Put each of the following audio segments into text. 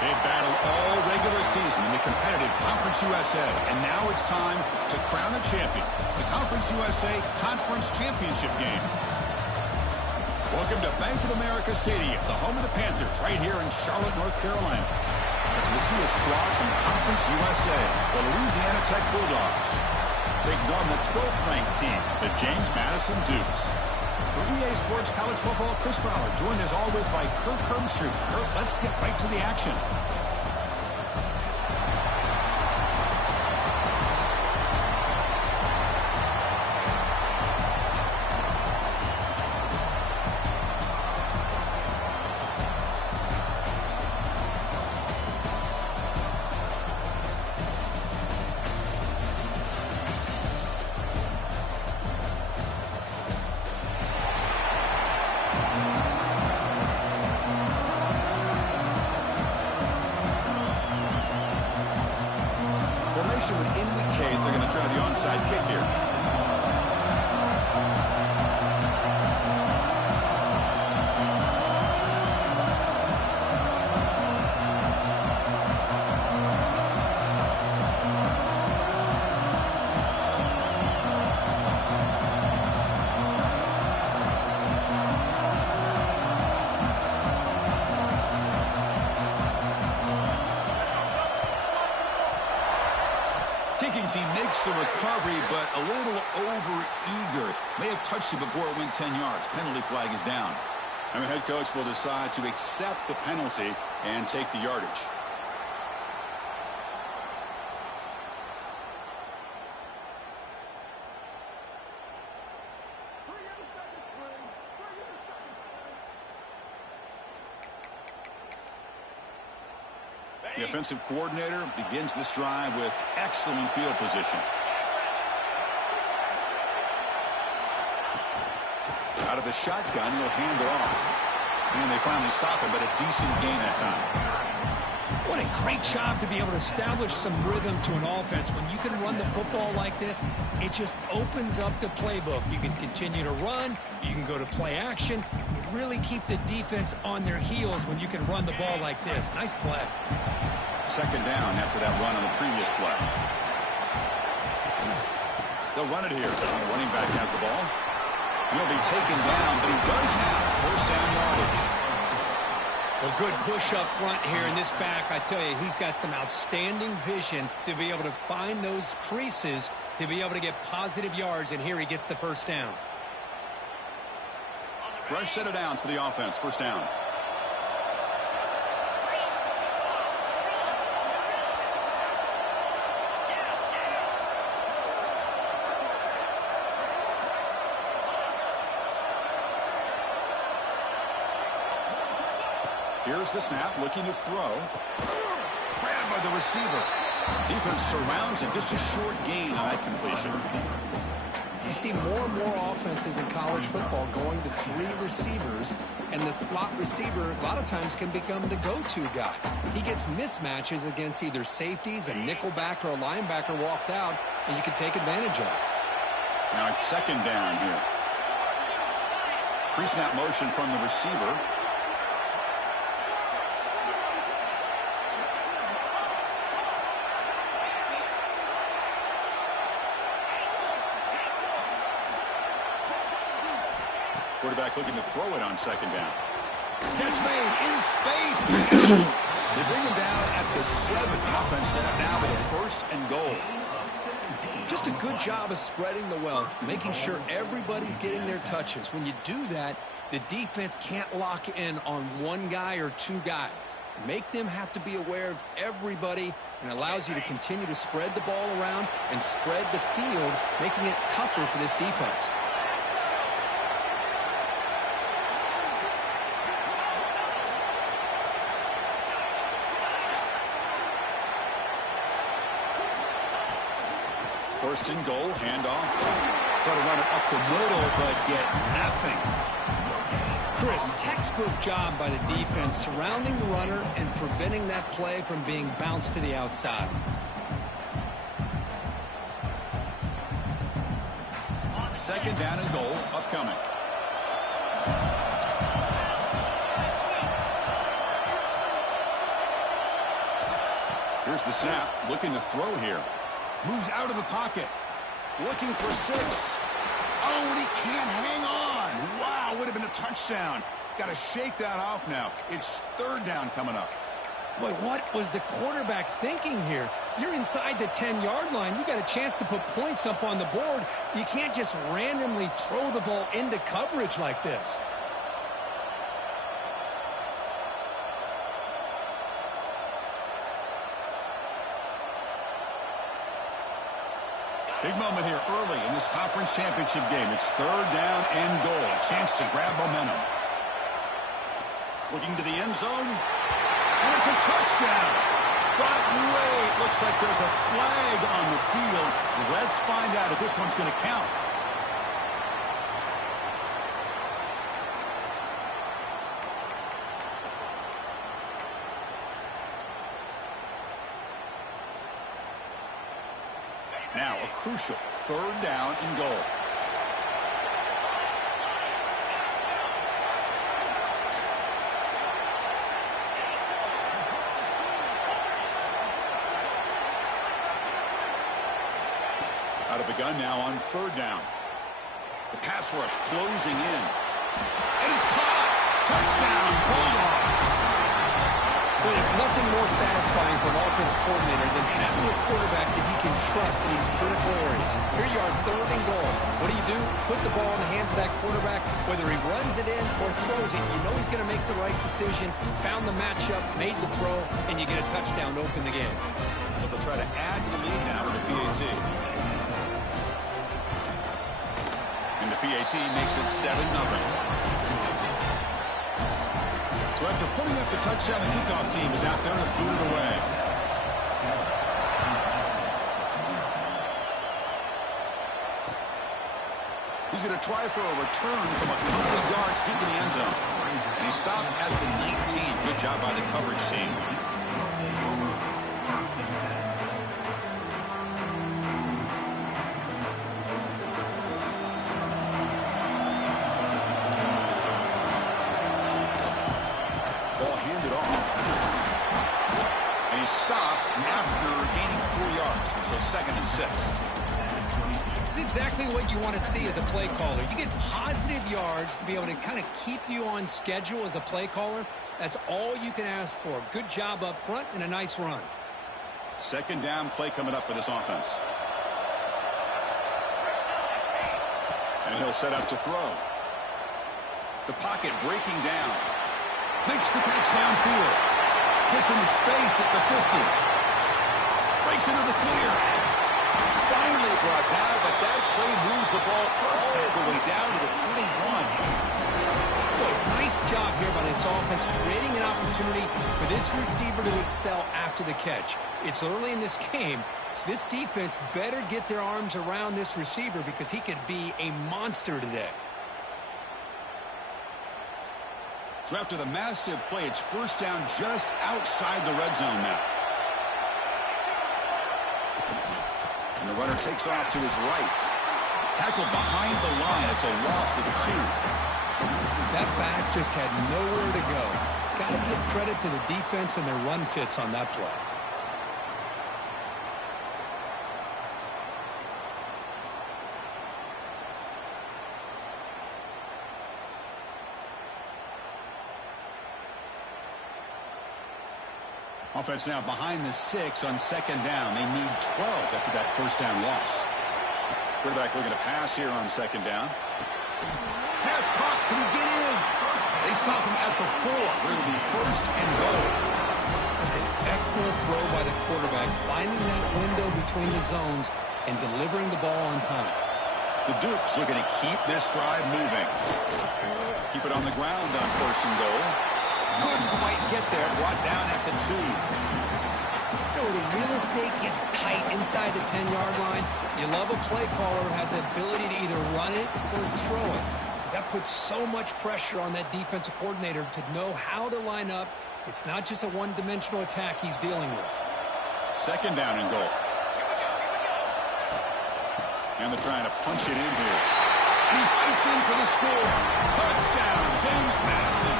They battled all regular season in the competitive Conference USA, and now it's time to crown a champion. The Conference USA Conference Championship game. Welcome to Bank of America Stadium, the home of the Panthers, right here in Charlotte, North Carolina. As we see a squad from Conference USA, the Louisiana Tech Bulldogs, taking on the 12th ranked team, the James Madison Dukes. For EA Sports College Football, Chris Fowler, joined as always by Kirk Herbstreit. Kirk, let's get right to the action. Would indicate they're going to try the onside kick here. Kicking team makes the recovery, but a little over-eager. May have touched it before it went 10 yards. Penalty flag is down. And the head coach will decide to accept the penalty and take the yardage. The offensive coordinator begins this drive with excellent field position. Out of the shotgun, he'll hand it off. And they finally stop him, but a decent gain that time. What a great job to be able to establish some rhythm to an offense. When you can run the football like this, it just opens up the playbook. You can continue to run. You can go to play action. You really keep the defense on their heels when you can run the ball like this. Nice play. Second down after that run on the previous play. They'll run it here. The running back has the ball. He'll be taken down, but he does have first down yardage. Well, good push up front here in this back. I tell you, he's got some outstanding vision to be able to find those creases, to be able to get positive yards, and here he gets the first down. Fresh set of downs for the offense. First down. Here's the snap, looking to throw. Grabbed by the receiver. Defense surrounds him. Just a short gain on that completion. You see more and more offenses in college football going to 3 receivers, and the slot receiver a lot of times can become the go-to guy. He gets mismatches against either safeties, a nickelback, or a linebacker walked out, and you can take advantage of it. Now it's second down here. Pre-snap motion from the receiver. Quarterback looking to throw it on second down. Catch made in space. They bring him down at the 7. Offense set up now with a 1st and goal. Just a good job of spreading the wealth, making sure everybody's getting their touches. When you do that, the defense can't lock in on one guy or two guys. Make them have to be aware of everybody, and allows you to continue to spread the ball around and spread the field, making it tougher for this defense. First and goal, handoff. Try to run it up the middle, but get nothing. Chris, textbook job by the defense surrounding the runner and preventing that play from being bounced to the outside. Second down and goal, upcoming. Here's the snap, looking to throw here. Moves out of the pocket. Looking for 6. Oh, and he can't hang on. Wow, would have been a touchdown. Got to shake that off now. It's 3rd down coming up. Boy, what was the quarterback thinking here? You're inside the 10-yard line. You got a chance to put points up on the board. You can't just randomly throw the ball into coverage like this. Big moment here early in this conference championship game. It's 3rd down and goal. A chance to grab momentum. Looking to the end zone. And it's a touchdown. But wait, looks like there's a flag on the field. Let's find out if this one's going to count. Now a crucial 3rd down and goal. Out of the gun now on 3rd down. The pass rush closing in. And it's caught. Touchdown, Bulldogs. Well, there's nothing more satisfying for an offense coordinator than having a quarterback that he can trust in these critical areas. Here you are, 3rd and goal. What do? Put the ball in the hands of that quarterback. Whether he runs it in or throws it, you know he's going to make the right decision. Found the matchup, made the throw, and you get a touchdown to open the game. But they'll try to add to the lead now with the PAT. And the PAT makes it 7-0. So after putting up the touchdown, the kickoff team is out there to boot it away. He's going to try for a return from a couple of yards deep in the end zone. And he stopped at the 19. Good job by the coverage team. Stopped after gaining 4 yards, so 2nd and 6. It's exactly what you want to see as a play caller. You get positive yards to be able to kind of keep you on schedule as a play caller. That's all you can ask for. Good job up front and a nice run. 2nd down play coming up for this offense. And he'll set up to throw. The pocket breaking down. Makes the catch downfield. Gets into space at the 50. Breaks into the clear. Finally brought down, but that play moves the ball all the way down to the 21. Boy, nice job here by this offense, creating an opportunity for this receiver to excel after the catch. It's early in this game, so this defense better get their arms around this receiver because he could be a monster today. So after the massive play, it's 1st down just outside the red zone now. And the runner takes off to his right. Tackled behind the line. It's a loss of 2. That back just had nowhere to go. Got to give credit to the defense and their run fits on that play. Offense now behind the 6 on second down. They need 12 after that first down loss. Quarterback looking to pass here on second down. Pass caught. Can he get in? They stop him at the 4. It'll be first and goal. That's an excellent throw by the quarterback, finding that window between the zones and delivering the ball on time. The Dukes looking to keep this drive moving. Keep it on the ground on first and goal. Couldn't quite get there. Brought down at the 2. Where the real estate gets tight inside the 10-yard line, you love a play caller who has the ability to either run it or throw it. Because that puts so much pressure on that defensive coordinator to know how to line up. It's not just a one-dimensional attack he's dealing with. Second down and goal. And they're trying to punch it in here. He fights in for the score. Touchdown, James Madison.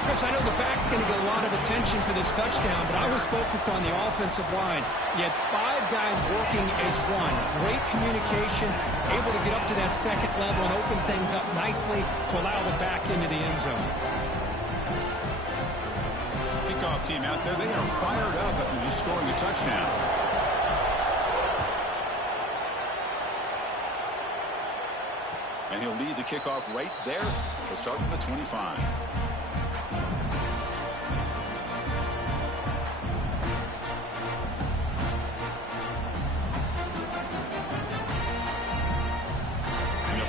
Chris, I know the back's going to get a lot of attention for this touchdown, but I was focused on the offensive line. You had 5 guys working as one. Great communication, able to get up to that second level and open things up nicely to allow the back into the end zone. Kickoff team out there, they are fired up after just scoring a touchdown. And he'll lead the kickoff right there. He'll start from the 25.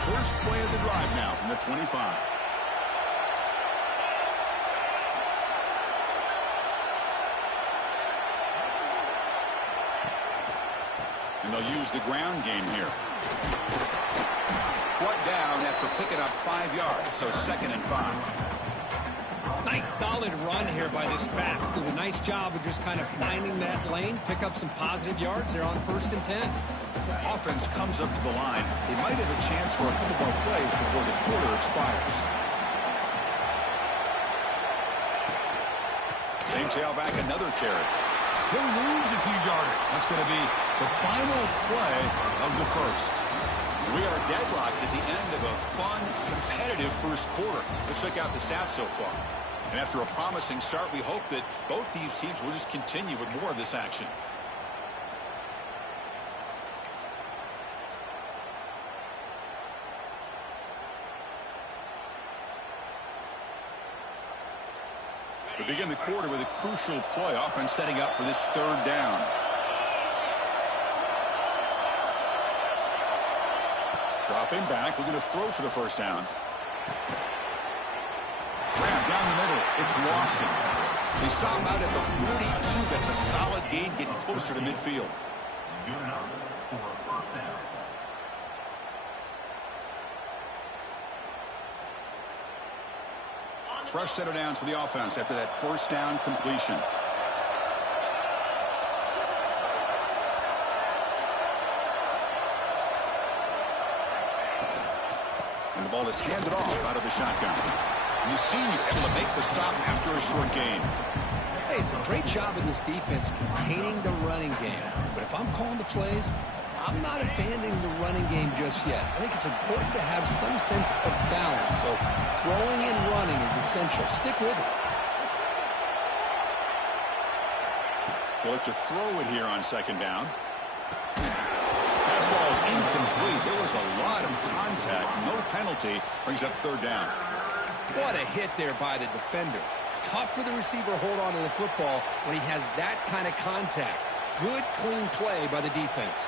First play of the drive now from the 25. And they'll use the ground game here. Brought down after picking up 5 yards, so second and 5. Nice solid run here by this back. Did a nice job of just kind of finding that lane, pick up some positive yards there on first and 10. Offense comes up to the line. They might have a chance for a couple more plays before the quarter expires. Same tailback, another carry. He'll lose a few yardage. That's going to be the final play of the first. We are deadlocked at the end of a fun, competitive first quarter. Let's check out the stats so far. And after a promising start, we hope that both these teams will just continue with more of this action. We begin the quarter with a crucial play. Offense setting up for this third down. Dropping back, looking to throw for the first down. Grab down the middle. It's Lawson. They stop out at the 42. That's a solid gain, getting closer to midfield. Fresh set of downs for the offense after that first down completion. And the ball is handed off out of the shotgun. And the senior able to make the stop after a short gain. Hey, it's a great job of this defense containing the running game. But if I'm calling the plays, I'm not abandoning the running game just yet. I think it's important to have some sense of balance. So throwing and running is essential. Stick with it. They'll look to throw it here on second down. Pass ball is incomplete. There was a lot of contact. No penalty. Brings up third down. What a hit there by the defender. Tough for the receiver to hold on to the football when he has that kind of contact. Good, clean play by the defense.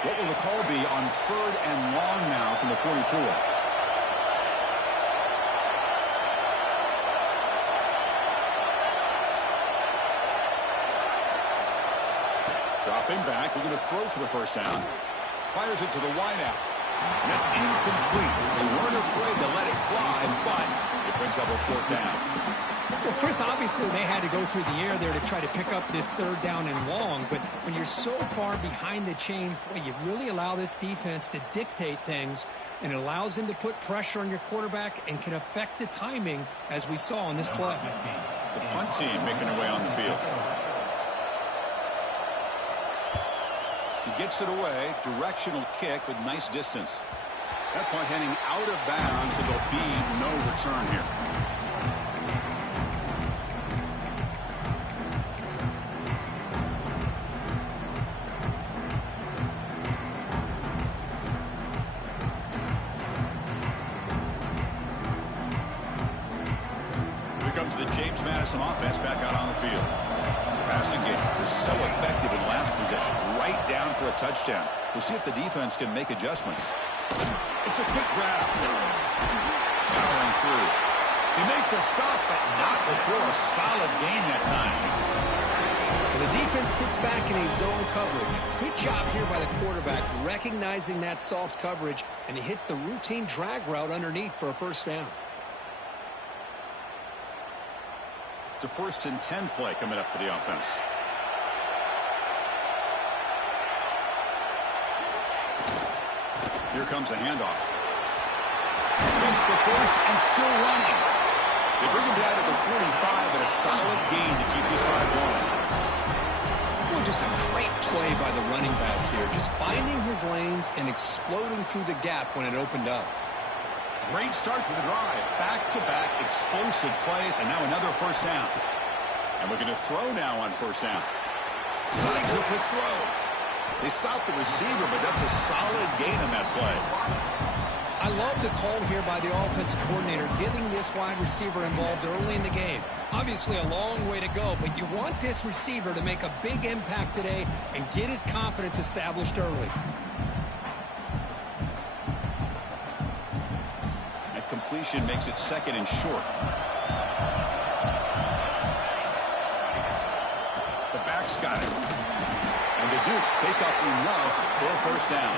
What will the call be on third and long now from the 44? Dropping back, we're going to throw for the first down. Fires it to the wideout. And that's incomplete. They weren't afraid to let it fly, but it brings up a fourth down. Well, Chris, obviously they had to go through the air there to try to pick up this third down and long, but when you're so far behind the chains, boy, you really allow this defense to dictate things, and it allows them to put pressure on your quarterback and can affect the timing, as we saw in this play. The punt team making their way on the field. He gets it away, directional kick with nice distance. That point heading out of bounds, so there'll be no return here. Here comes the James Madison offense back out on the field. The passing game was so effective in last possession, right down for a touchdown. We'll see if the defense can make adjustments. It's a quick grab. Powering through. He made the stop, but not before a solid gain that time. And the defense sits back in a zone coverage. Good job here by the quarterback recognizing that soft coverage, and he hits the routine drag route underneath for a first down. It's a 1st and 10 play coming up for the offense. Here comes a handoff. Gets the first and still running. They bring him down to the 45, and a solid gain to keep this drive going. Well, just a great play by the running back here. Just finding his lanes and exploding through the gap when it opened up. Great start for the drive. Back-to-back explosive plays, and now another first down. And we're going to throw now on first down. Slides a quick throw. They stopped the receiver, but that's a solid gain on that play. I love the call here by the offensive coordinator, getting this wide receiver involved early in the game. Obviously a long way to go, but you want this receiver to make a big impact today and get his confidence established early. That completion makes it 2nd and short. The back's got it. And the Dukes pick up enough for a first down.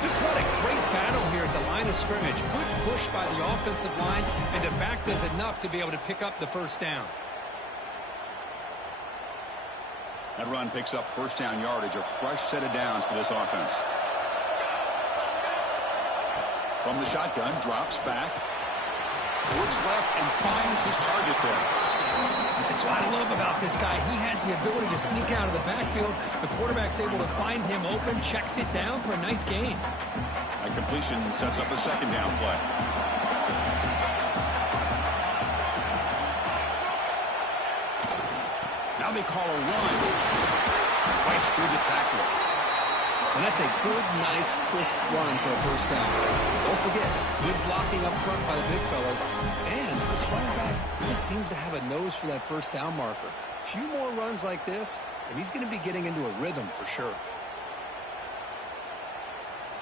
Just what a great battle here at the line of scrimmage. Good push by the offensive line, and the back does enough to be able to pick up the first down. That run picks up first down yardage, a fresh set of downs for this offense. From the shotgun, drops back. Looks left and finds his target there. That's what I love about this guy. He has the ability to sneak out of the backfield. The quarterback's able to find him open, checks it down for a nice gain. That completion sets up a 2nd down play. Now they call a run. Fights through the tackle. And that's a good, nice, crisp run for a first down. Don't forget, good blocking up front by the big fellas. And this running back just seems to have a nose for that first down marker. A few more runs like this, and he's going to be getting into a rhythm for sure.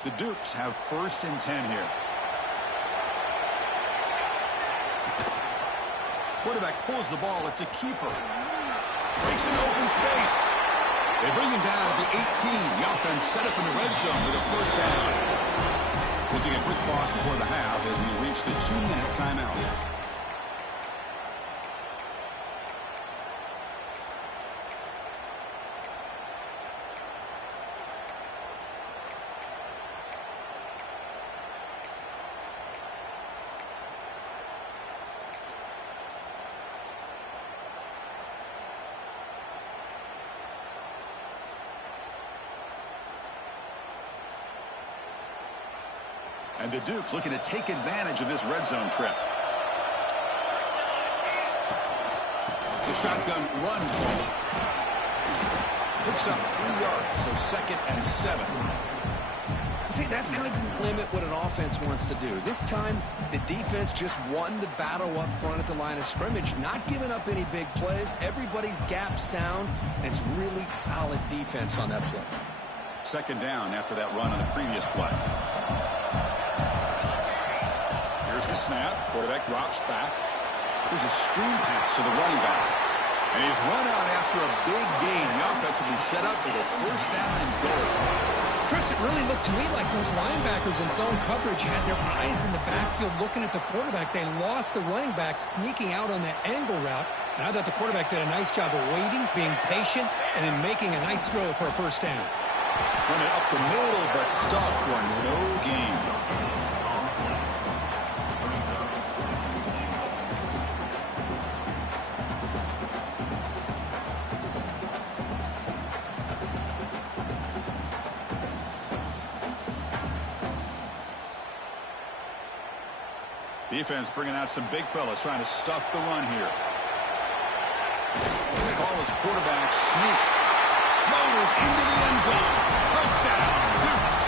The Dukes have 1st and 10 here. Quarterback pulls the ball. It's a keeper. Breaks into open space. They bring him down at the 18. The offense set up in the red zone with a first down. We'll take a quick pause before the half as we reach the 2-minute timeout. And the Dukes looking to take advantage of this red zone trip. The shotgun run ball. Picks up 3 yards, so 2nd and 7. See, that's how you limit what an offense wants to do. This time, the defense just won the battle up front at the line of scrimmage, not giving up any big plays. Everybody's gap sound, and it's really solid defense on that play. 2nd down after that run on the previous play. Here's the snap. Quarterback drops back. Here's a screen pass to the running back. And he's run out after a big gain. The offense will be set up for the first down and goal. Chris, it really looked to me like those linebackers in zone coverage had their eyes in the backfield looking at the quarterback. They lost the running back sneaking out on that angle route. And I thought the quarterback did a nice job of waiting, being patient, and then making a nice throw for a first down. Run it up the middle, but stuffed for no gain. Defense bringing out some big fellas trying to stuff the run here. They call his quarterback sneak. Motors into the end zone. Touchdown, Dukes.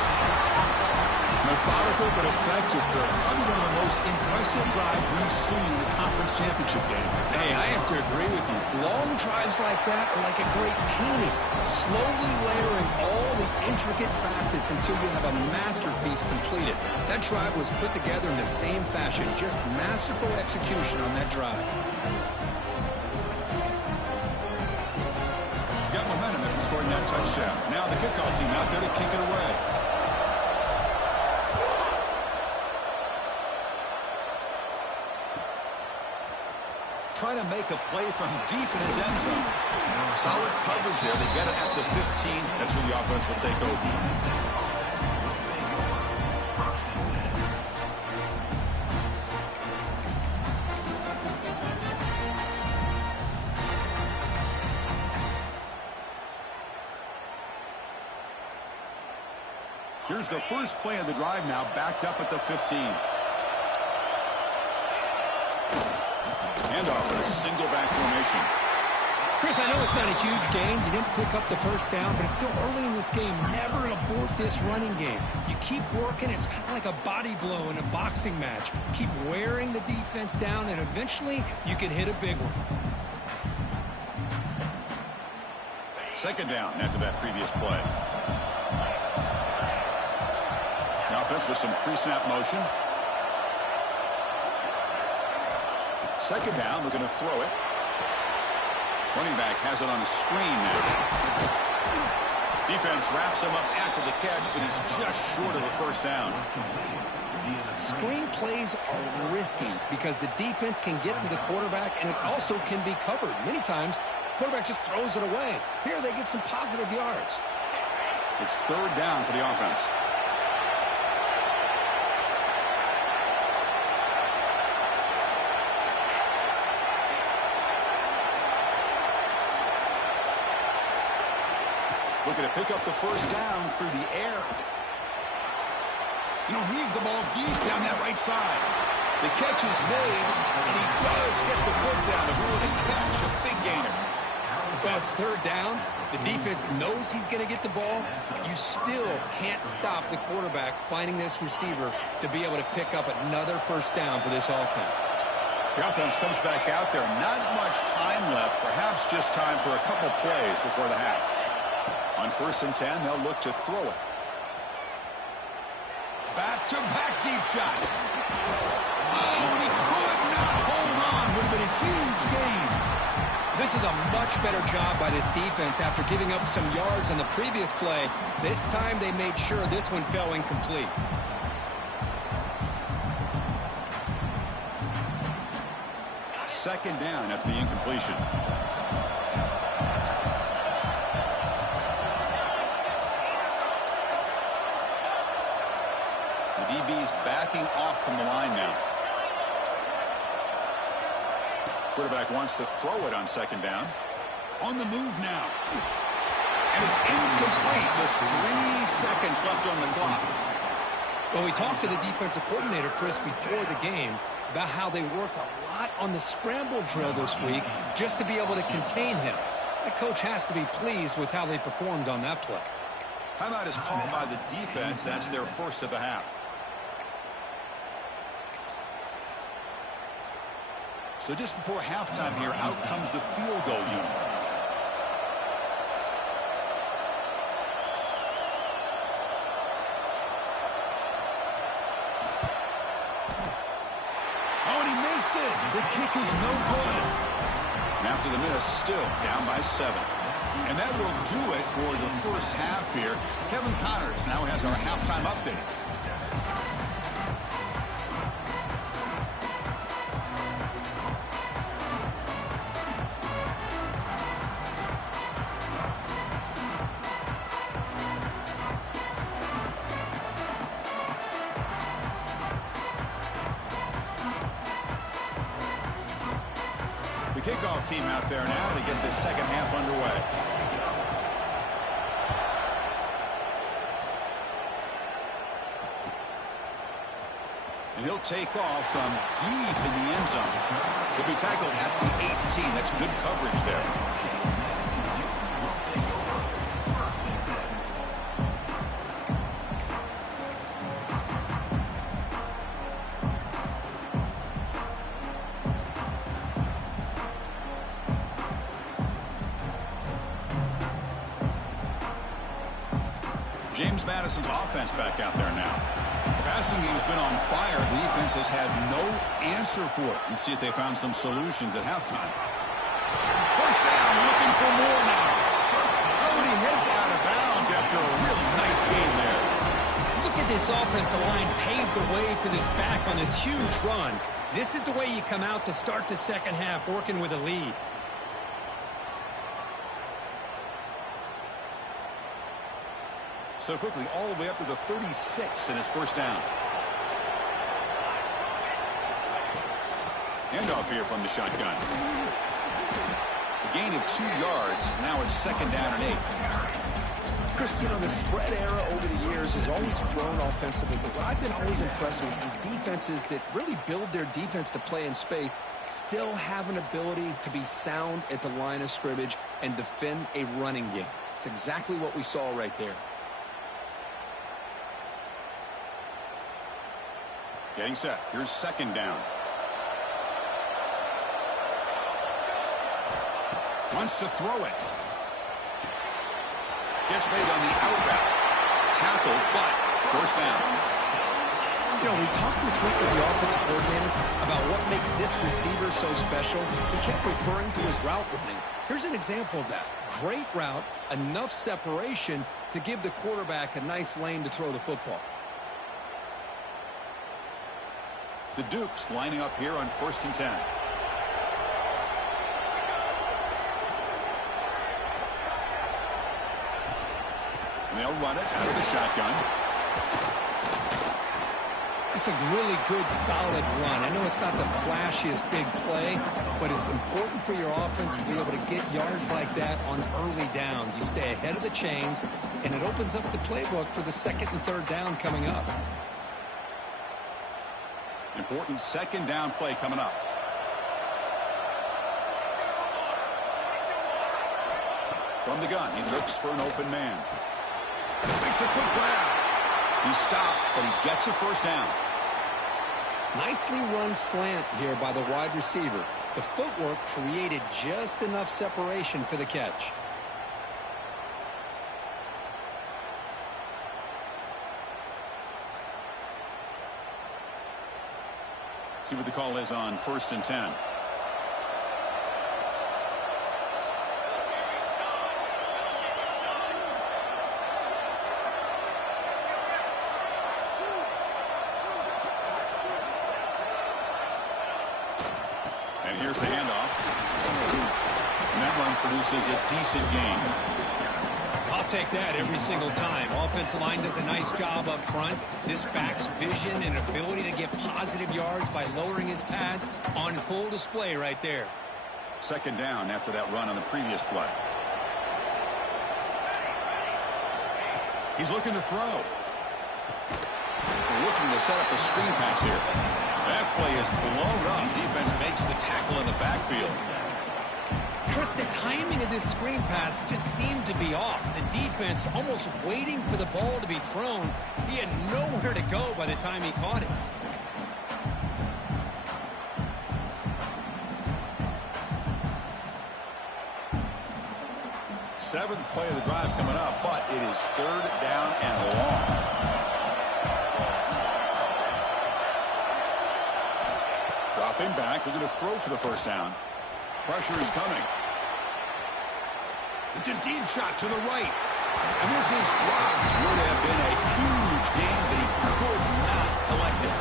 Methodical but effective, Kirk. Probably one of the most impressive drives we've seen in the conference championship game. Hey, I have to agree with you. Long drives like that are like a great painting. Slowly layering all the intricate facets until you have a masterpiece completed. That drive was put together in the same fashion. Just masterful execution on that drive. Got momentum after scoring that touchdown. Now the kickoff team out there to kick it away. Trying to make a play from deep in his end zone. Solid coverage there. They get it at the 15. That's where the offense will take over. Here's the first play of the drive now, backed up at the 15. Handoff in a single back formation. Chris, I know it's not a huge gain. You didn't pick up the first down, but it's still early in this game. Never abort this running game. You keep working. It's kind of like a body blow in a boxing match. Keep wearing the defense down, and eventually you can hit a big one. Second down after that previous play. The offense with some pre-snap motion. Second down, we're going to throw it. Running back has it on a screen now. Defense wraps him up after the catch, but he's just short of a first down. Screen plays are risky because the defense can get to the quarterback, and it also can be covered. Many times, the quarterback just throws it away. Here they get some positive yards. It's third down for the offense. Looking to pick up the first down through the air. Heaves the ball deep down that right side. The catch is made, and he does get the foot down to really catch a big gainer. Well, it's third down. The defense knows he's going to get the ball. You still can't stop the quarterback finding this receiver to be able to pick up another first down for this offense. The offense comes back out there. Not much time left. Perhaps just time for a couple plays before the half. On 1st and 10, they'll look to throw it. Back-to-back deep shots. Oh, and he could not hold on. Would have been a huge gain. This is a much better job by this defense after giving up some yards on the previous play. This time they made sure this one fell incomplete. Second down after the incompletion. DB's backing off from the line now. Quarterback wants to throw it on second down. On the move now. And it's incomplete. Just 3 seconds left on the clock. Well, we talked to the defensive coordinator, Chris, before the game about how they worked a lot on the scramble drill this week just to be able to contain him. The coach has to be pleased with how they performed on that play. Timeout is called by the defense. That's their first of the half. So just before halftime here, out comes the field goal unit. Oh, and he missed it. The kick is no good. And after the miss, still down by 7. And that will do it for the first half here. Kevin Connors now has our halftime update. The kickoff team out there now to get this second half underway. And he'll take off from deep in the end zone. He'll be tackled at the 18. That's good coverage there. James Madison's offense back out there now. The passing game's been on fire. The defense has had no answer for it. And see if they found some solutions at halftime. First down, looking for more now. Oh, and he heads out of bounds after a really nice game there. Look at this offensive line paved the way for this back on this huge run. This is the way you come out to start the second half, working with a lead. So quickly, all the way up to the 36 in his first down. Handoff here from the shotgun. A gain of 2 yards. Now it's second down and 8. Chris, you know, the spread era over the years has always grown offensively, but what I've been always impressed with the defenses that really build their defense to play in space still have an ability to be sound at the line of scrimmage and defend a running game. It's exactly what we saw right there. Getting set. Here's second down. Wants to throw it. Gets made on the out route. Tackled, but first down. You know, we talked this week with the offensive coordinator about what makes this receiver so special. He kept referring to his route running. Here's an example of that. Great route, enough separation to give the quarterback a nice lane to throw the football. The Dukes lining up here on 1st and 10. And they'll run it out of the shotgun. It's a really good, solid run. I know it's not the flashiest big play, but it's important for your offense to be able to get yards like that on early downs. You stay ahead of the chains, and it opens up the playbook for the second and third down coming up. Important second down play coming up. From the gun, he looks for an open man. Makes a quick grab. He stopped, but he gets a first down. Nicely run slant here by the wide receiver. The footwork created just enough separation for the catch. See what the call is on 1st and 10. And here's the handoff. And that run produces a decent gain. I'll take that every single time. Offensive line does a nice job up front. This back's vision and ability to get positive yards by lowering his pads on full display right there. Second down after that run on the previous play. He's looking to throw. Looking to set up a screen pass here. That play is blown up. Defense makes the tackle in the backfield. Chris, the timing of this screen pass just seemed to be off. The defense almost waiting for the ball to be thrown. He had nowhere to go by the time he caught it. Seventh play of the drive coming up, but it is third down and long. Dropping back, looking to throw for the first down. Pressure is coming. It's a deep shot to the right. And this is dropped. Would have been a huge gain, but he could not collect it.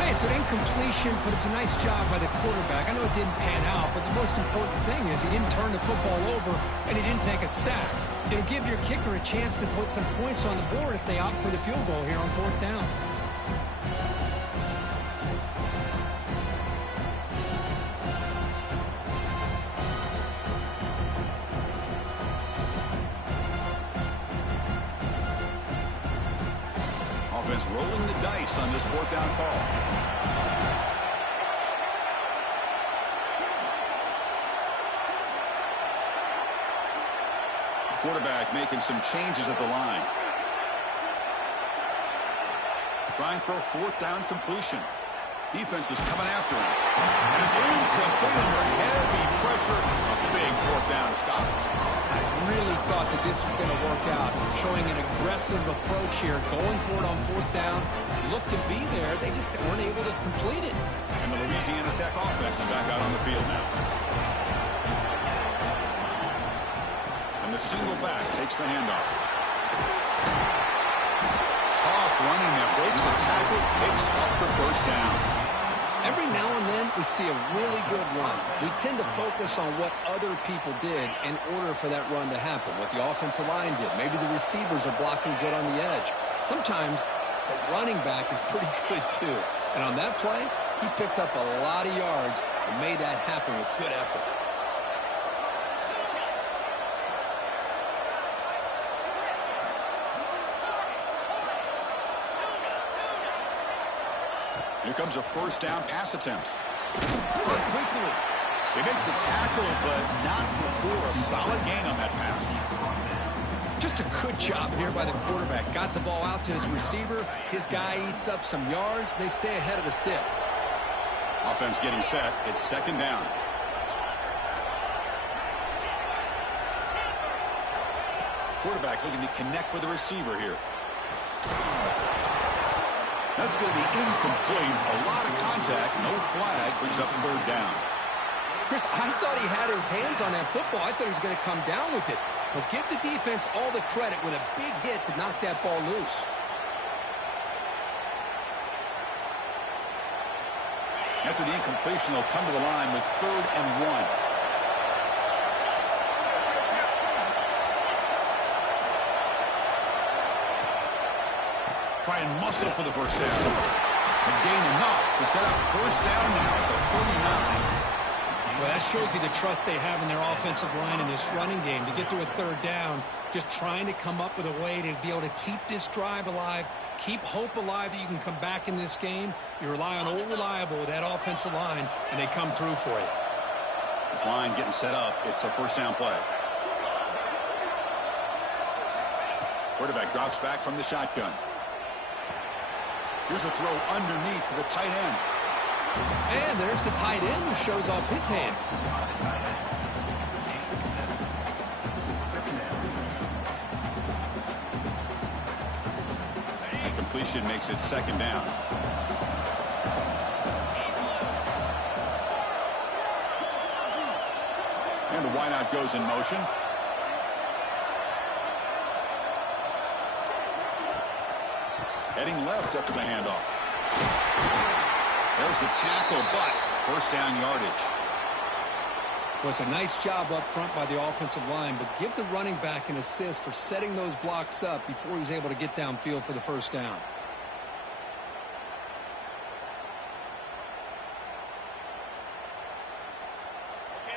Hey, it's an incompletion, but it's a nice job by the quarterback. I know it didn't pan out, but the most important thing is he didn't turn the football over and he didn't take a sack. It'll give your kicker a chance to put some points on the board if they opt for the field goal here on 4th down. defense rolling the dice on this fourth down call. Quarterback making some changes at the line. Trying for a fourth down completion. Defense is coming after him. And it's incomplete under heavy pressure. A big fourth down stop. I really thought that this was going to work out, showing an aggressive approach here, going for it on fourth down. Looked to be there. They just weren't able to complete it. And the Louisiana Tech offense is back out on the field now. And the single back takes the handoff. Tough running that breaks a tackle, picks up the first down. Every now and then we see a really good run. We tend to focus on what other people did in order for that run to happen, what the offensive line did. Maybe the receivers are blocking good on the edge. Sometimes the running back is pretty good too. And on that play, he picked up a lot of yards and made that happen with good effort. Here comes a first down pass attempt. Quickly. They make the tackle, but not before a solid gain on that pass. Just a good job here by the quarterback. Got the ball out to his receiver. His guy eats up some yards. They stay ahead of the sticks. Offense getting set. It's second down. Quarterback looking to connect with the receiver here. That's going to be incomplete. A lot of contact. No flag. Brings up third down. Chris, I thought he had his hands on that football. I thought he was going to come down with it. But give the defense all the credit with a big hit to knock that ball loose. After the incompletion, they'll come to the line with 3rd and 1. Try and muscle for the first down. And gain enough to set up first down now at the 39. Well, that shows you the trust they have in their offensive line in this running game. To get to a third down, just trying to come up with a way to be able to keep this drive alive, keep hope alive that you can come back in this game. You rely on Old Reliable with that offensive line, and they come through for you. This line getting set up. It's a first down play. Quarterback drops back from the shotgun. Here's a throw underneath to the tight end. And there's the tight end who shows off his hands. And completion makes it second down. And the wideout goes in motion. Heading left after the handoff. There's the tackle, but first down yardage. Well, it's a nice job up front by the offensive line, but give the running back an assist for setting those blocks up before he's able to get downfield for the first down.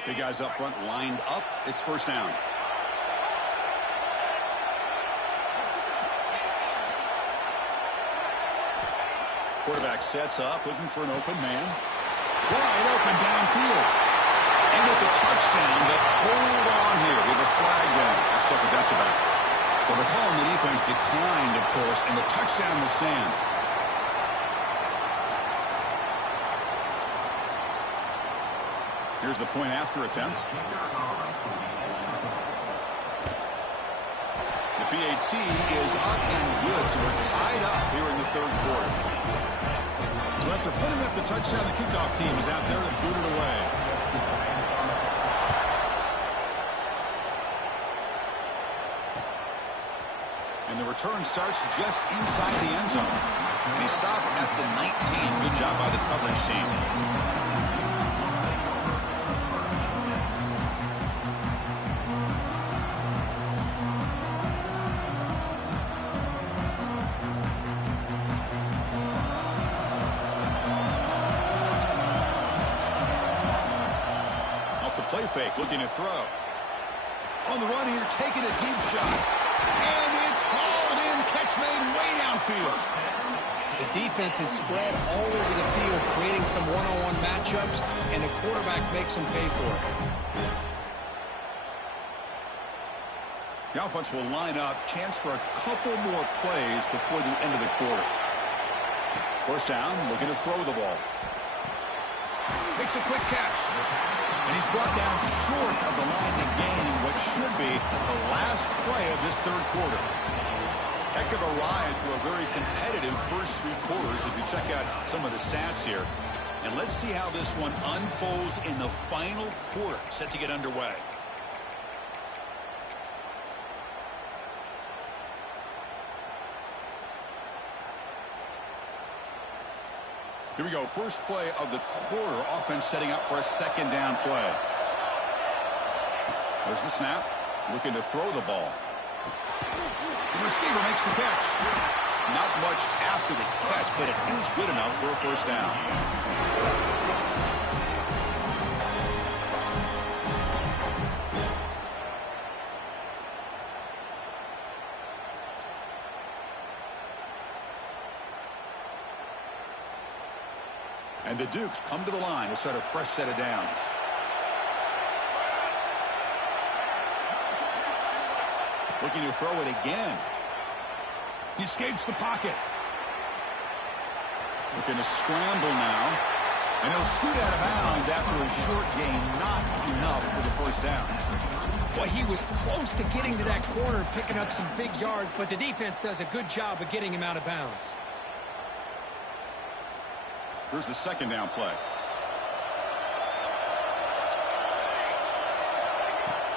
Big guys up front lined up. It's first down. Quarterback sets up, looking for an open man. Wide open downfield. And it's a touchdown, but hold on here with a flag down. Let's check what that's about. So the call on the defense declined, of course, and the touchdown will stand. Here's the point after attempt. The PAT is up and good, so we're tied up here in the third quarter. So after putting up the touchdown, the kickoff team is out there to boot it away. And the return starts just inside the end zone. And he stopped at the 19. Good job by the coverage team. Fake, looking to throw. On the run here, taking a deep shot. And it's hauled in catch made way downfield. The defense is spread all over the field, creating some one-on-one matchups, and the quarterback makes them pay for it. The offense will line up. Chance for a couple more plays before the end of the quarter. First down, looking to throw the ball. Makes a quick catch. And he's brought down short of the line to gain what should be the last play of this third quarter. Heck of a ride through a very competitive first three quarters if you check out some of the stats here. And let's see how this one unfolds in the final quarter, set to get underway. Here we go. First play of the quarter. Offense setting up for a second down play. There's the snap. Looking to throw the ball. The receiver makes the catch. Not much after the catch, but it is good enough for a first down. And the Dukes come to the line to set a fresh set of downs. Looking to throw it again. He escapes the pocket. Looking to scramble now. And he'll scoot out of bounds after a short gain. Not enough for the first down. Boy, he was close to getting to that corner, picking up some big yards, but the defense does a good job of getting him out of bounds. Here's the second down play.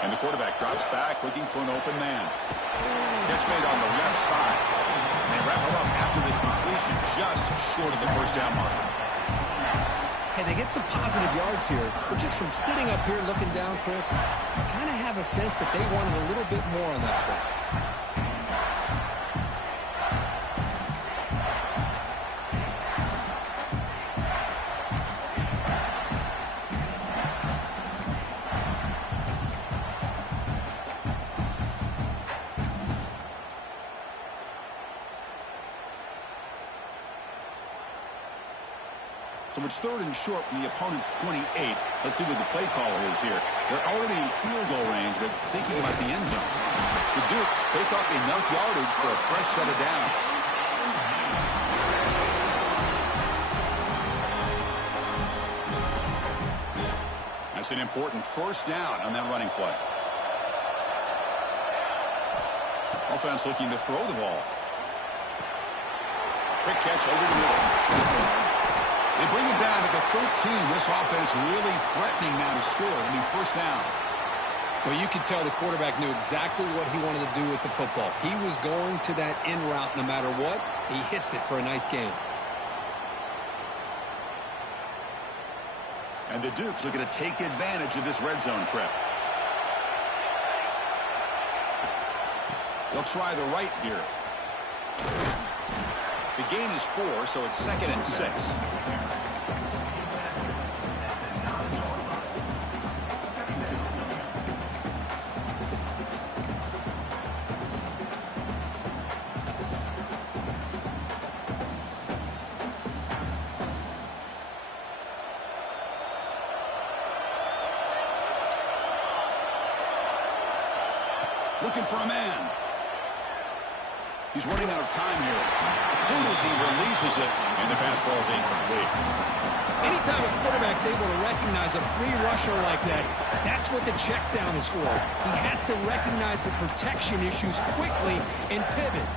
And the quarterback drops back looking for an open man. Catch made on the left side. And they wrap him up after the completion just short of the first down mark. Hey, they get some positive yards here, but just from sitting up here looking down, Chris, I kind of have a sense that they wanted a little bit more on that play. So it's third and short from the opponent's 28. Let's see what the play call is here. They're already in field goal range, but thinking about the end zone. The Dukes pick up enough yardage for a fresh set of downs. That's an important first down on that running play. Offense looking to throw the ball. Quick catch over the middle. They bring it down at the 13. This offense really threatening now to score. It'll be first down. Well, you could tell the quarterback knew exactly what he wanted to do with the football. He was going to that in route no matter what. He hits it for a nice gain. And the Dukes looking to take advantage of this red zone trip. They'll try the right here. The gain is 4, so it's 2nd and 6. Looking for a man. He's running out of time here. Good as he releases it, and the pass ball is incomplete. Anytime a quarterback's able to recognize a free rusher like that, that's what the check down is for. He has to recognize the protection issues quickly and pivot.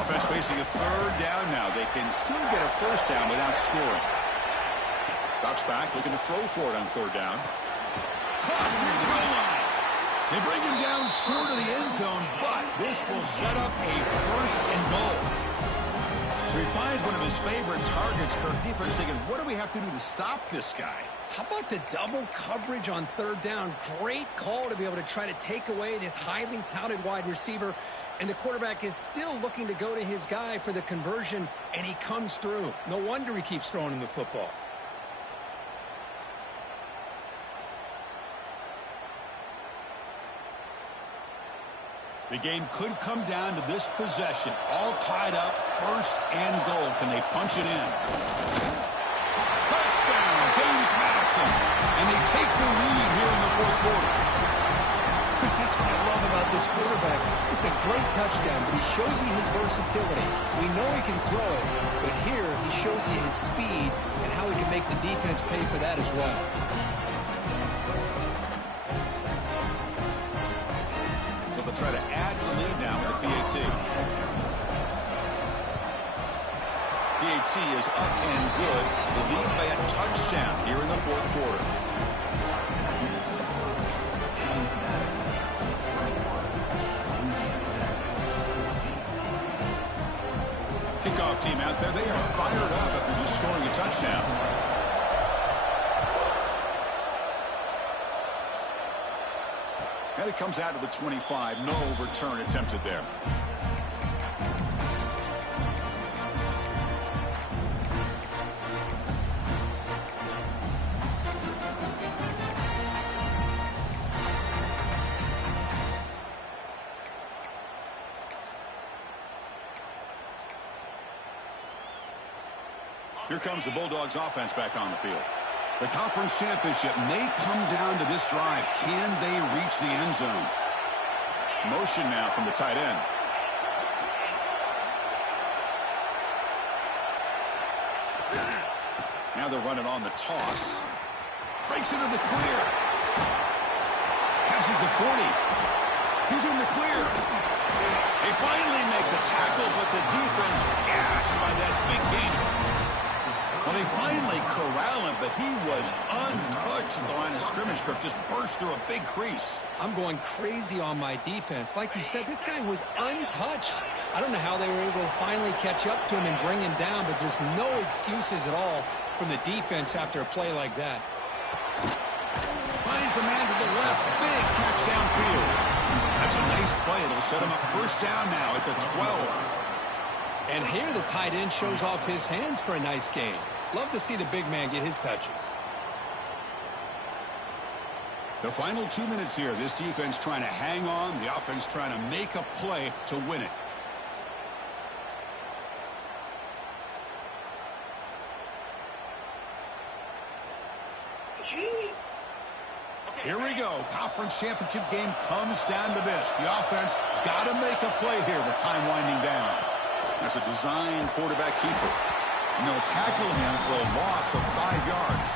Offense facing a third down now. They can still get a first down without scoring. Drops back, looking to throw for it on third down. Caught near the goal line. They bring him down short of the end zone, but this will set up a first and goal. So he finds one of his favorite targets. Kirk defense thinking, what do we have to do to stop this guy? How about the double coverage on third down? Great call to be able to try to take away this highly touted wide receiver. And the quarterback is still looking to go to his guy for the conversion, and he comes through. No wonder he keeps throwing him the football. The game could come down to this possession. All tied up, first and goal. Can they punch it in? Touchdown, James Madison. And they take the lead here in the fourth quarter. Chris, that's what I love about this quarterback. It's a great touchdown, but he shows you his versatility. We know he can throw it, but here he shows you his speed and how he can make the defense pay for that as well. So they'll try to add the lead now with the PAT. PAT is up and good. The lead by a touchdown here in the fourth quarter. Kickoff team out there, they are fired up after just scoring a touchdown. And it comes out to the 25. No return attempted there. Here comes the Bulldogs offense back on the field. The conference championship may come down to this drive. Can they reach the end zone? Motion now from the tight end. Now they're running on the toss. Breaks into the clear. Passes the 40. He's in the clear. They finally make the tackle, but the defense gashed by that big gainer. Well, they finally corral him, but he was untouched at the line of scrimmage. Kirk just burst through a big crease. I'm going crazy on my defense. Like you said, this guy was untouched. I don't know how they were able to finally catch up to him and bring him down, but just no excuses at all from the defense after a play like that. Finds a man to the left. Big catch downfield. That's a nice play. It'll set him up first down now at the 12. And here the tight end shows off his hands for a nice game. Love to see the big man get his touches. The final 2 minutes here. This defense trying to hang on. The offense trying to make a play to win it. Here we go. Conference championship game comes down to this. The offense got to make a play here with time winding down. That's a design quarterback keeper. And they'll tackle him for a loss of 5 yards.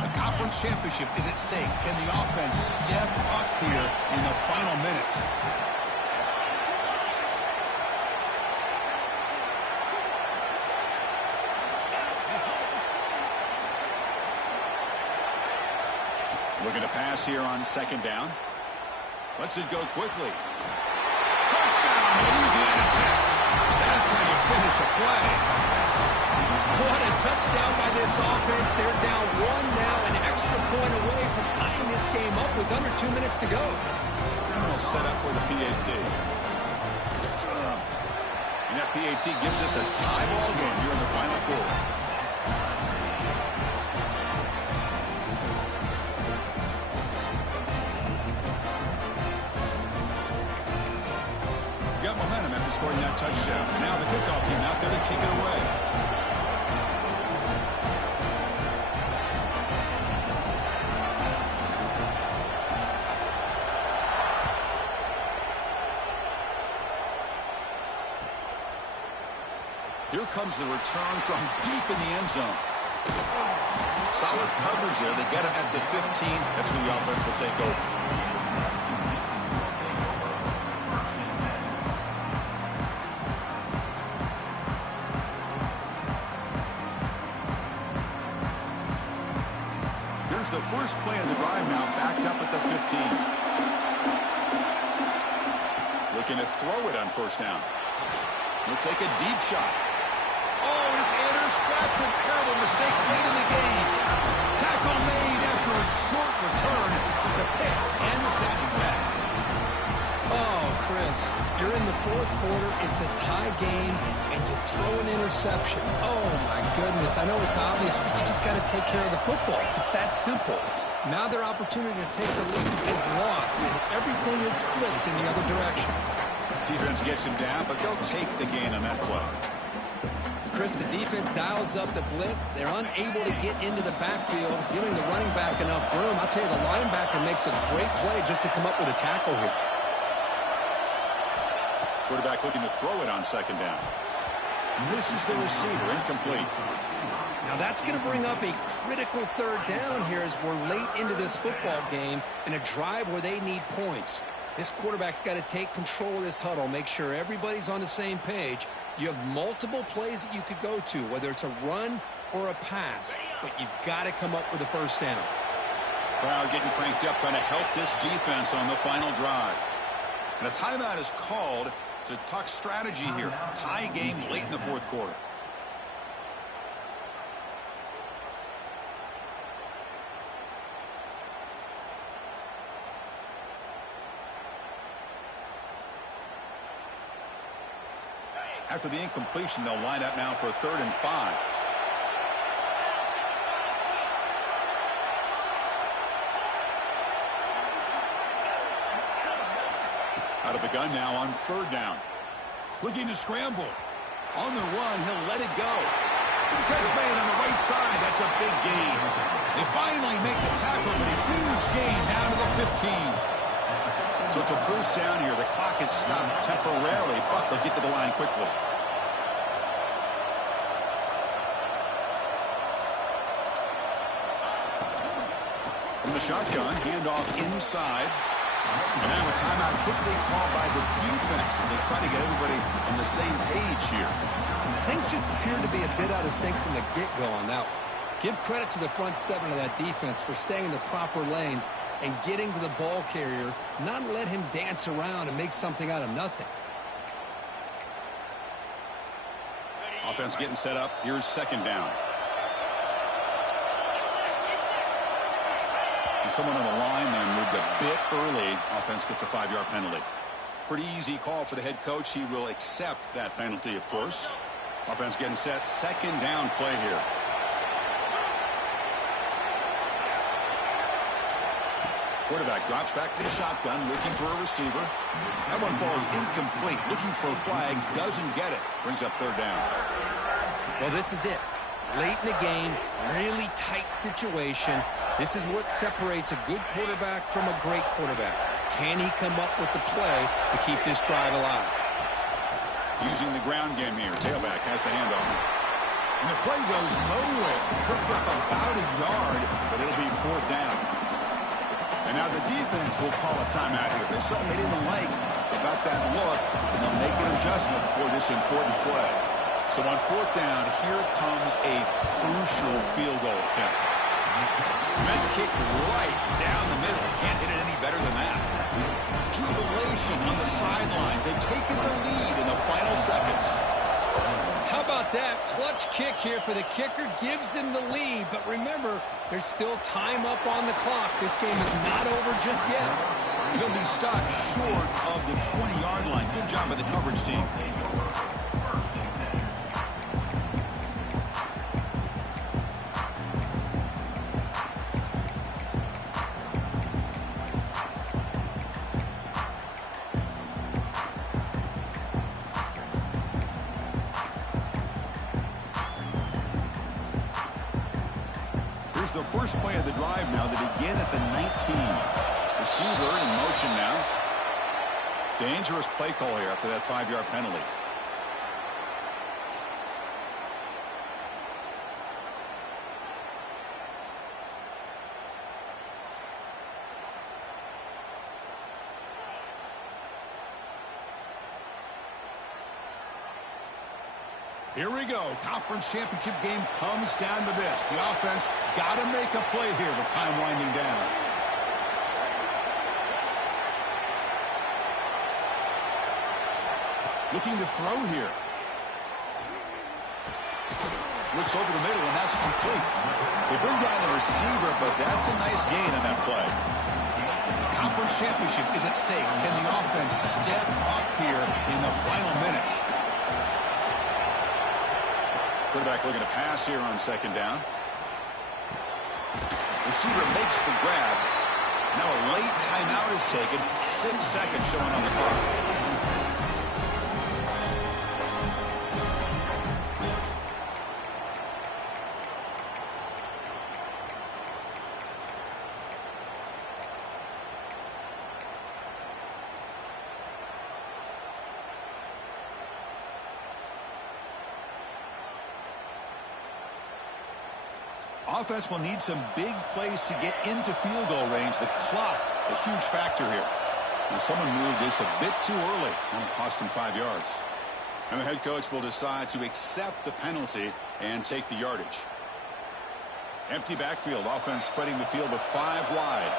The conference championship is at stake. Can the offense step up here in the final minutes? Looking to pass here on second down. Lets it go quickly. Touchdown, Louisiana Tech. That's how you finish a play. What a touchdown by this offense. They're down one now, an extra point away from tying this game up with under 2 minutes to go. And they'll set up for the PAT. And that PAT gives us a tie ball game here in the final quarter. Scoring that touchdown. And now the kickoff team out there to kick it away. Here comes the return from deep in the end zone. Solid coverage there. They get him at the 15. That's where the offense will take over. The first play of the drive now backed up at the 15. Looking to throw it on first down. He'll take a deep shot. Oh, it's intercepted. Terrible mistake made in the game. Tackle made after a short return. The pick ends that back. Oh, Chris, you're in the fourth quarter. It's a tie game, and you throw an interception. Oh, my goodness. I know it's obvious, but you just got to take care of the football. It's that simple. Now their opportunity to take the lead is lost, and everything is flipped in the other direction. Defense gets him down, but they'll take the gain on that play. Chris, the defense dials up the blitz. They're unable to get into the backfield, giving the running back enough room. I'll tell you, the linebacker makes a great play just to come up with a tackle here. Quarterback looking to throw it on second down. Misses the receiver, incomplete. Now that's going to bring up a critical third down here as we're late into this football game in a drive where they need points. This quarterback's got to take control of this huddle, make sure everybody's on the same page. You have multiple plays that you could go to, whether it's a run or a pass, but you've got to come up with a first down. Crowd getting cranked up, trying to help this defense on the final drive. And a timeout is called to talk strategy here. Tie game late in the fourth quarter. After the incompletion, they'll line up now for a 3rd and 5. Out of the gun now on 3rd down. Looking to scramble. On the run, he'll let it go. Catch made on the right side. That's a big gain. They finally make the tackle, but a huge gain down to the 15. So it's a first down here. The clock is stopped temporarily, but they'll get to the line quickly. From the shotgun, handoff inside. And now a timeout quickly called by the defense as they try to get everybody on the same page here. Things just appear to be a bit out of sync from the get-go on that one. Give credit to the front 7 of that defense for staying in the proper lanes and getting to the ball carrier, not let him dance around and make something out of nothing. Offense getting set up. Here's 2nd down. And someone on the line there moved a bit early. Offense gets a 5-yard penalty. Pretty easy call for the head coach. He will accept that penalty, of course. Offense getting set. 2nd down play here. Quarterback drops back to the shotgun, looking for a receiver. That one falls incomplete. Looking for a flag, doesn't get it. Brings up 3rd down. Well, this is it. Late in the game, really tight situation. This is what separates a good quarterback from a great quarterback. Can he come up with the play to keep this drive alive? Using the ground game here. Tailback has the handoff. And the play goes nowhere. Picked up about a yard, but it'll be 4th down. And now the defense will call a timeout here. There's something they didn't like about that look, and they'll make an adjustment for this important play. So on 4th down, here comes a crucial field goal attempt. That kick right down the middle. Can't hit it any better than that. Jubilation on the sidelines. They've taken the lead in the final seconds. How about that? Clutch kick here for the kicker. Gives them the lead. But remember, there's still time up on the clock. This game is not over just yet. He'll be stopped short of the 20-yard line. Good job by the coverage team. Here's the first play of the drive now. They begin at the 19. Receiver in motion now. Dangerous play call here after that 5-yard penalty. Here we go. Conference championship game comes down to this. The offense got to make a play here with time winding down. Looking to throw here. Looks over the middle, and that's complete. They bring down the receiver, but that's a nice gain on that play. The conference championship is at stake. Can the offense step up here in the final minutes? Quarterback looking to pass here on second down. Receiver makes the grab. Now a late timeout is taken. 6 seconds showing on the clock. Offense will need some big plays to get into field goal range. The clock, a huge factor here. And someone moved this a bit too early, and it cost him 5 yards. And the head coach will decide to accept the penalty and take the yardage. Empty backfield, offense spreading the field with 5 wide.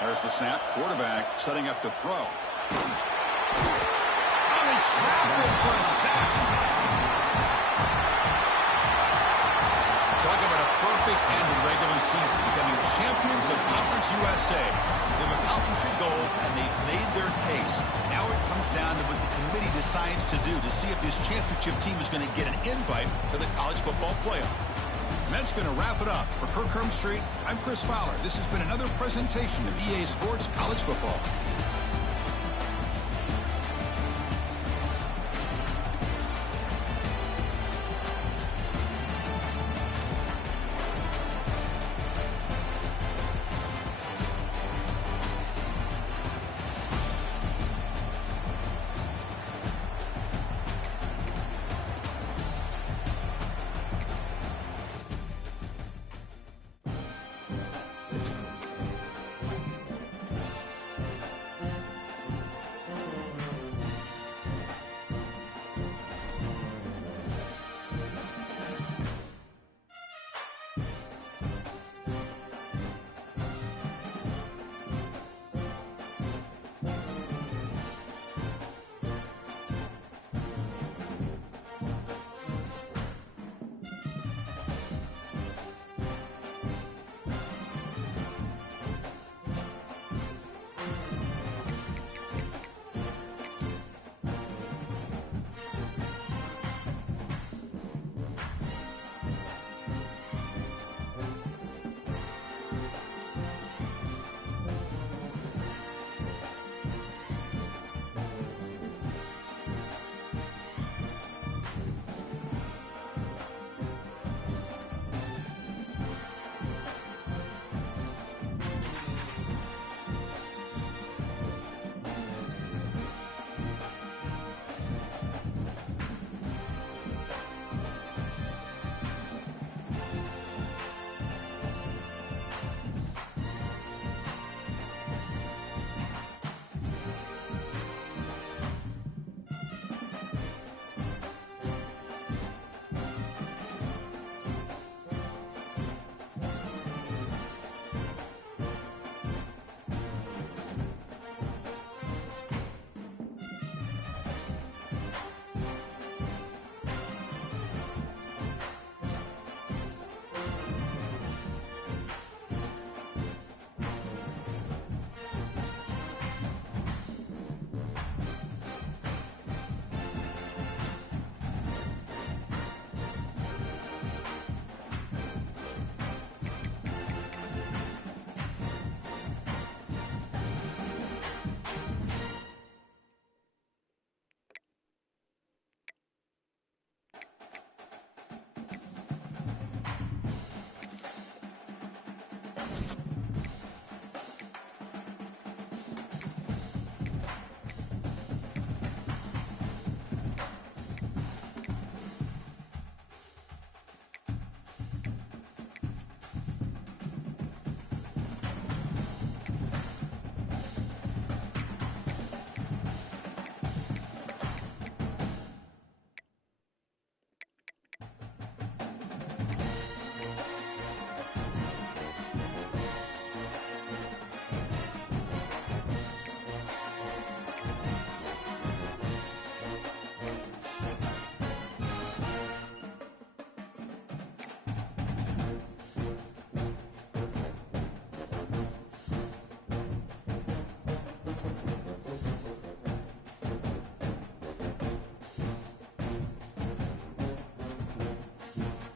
There's the snap. Quarterback setting up to throw. Oh, he trapped it for a sack. Talk about a perfect end to the regular season, becoming champions of Conference USA. They've accomplished a goal, and they've made their case. Now it comes down to what the committee decides to do to see if this championship team is going to get an invite to the college football playoff. And that's going to wrap it up. For Kirk Street, I'm Chris Fowler. This has been another presentation of EA Sports College Football.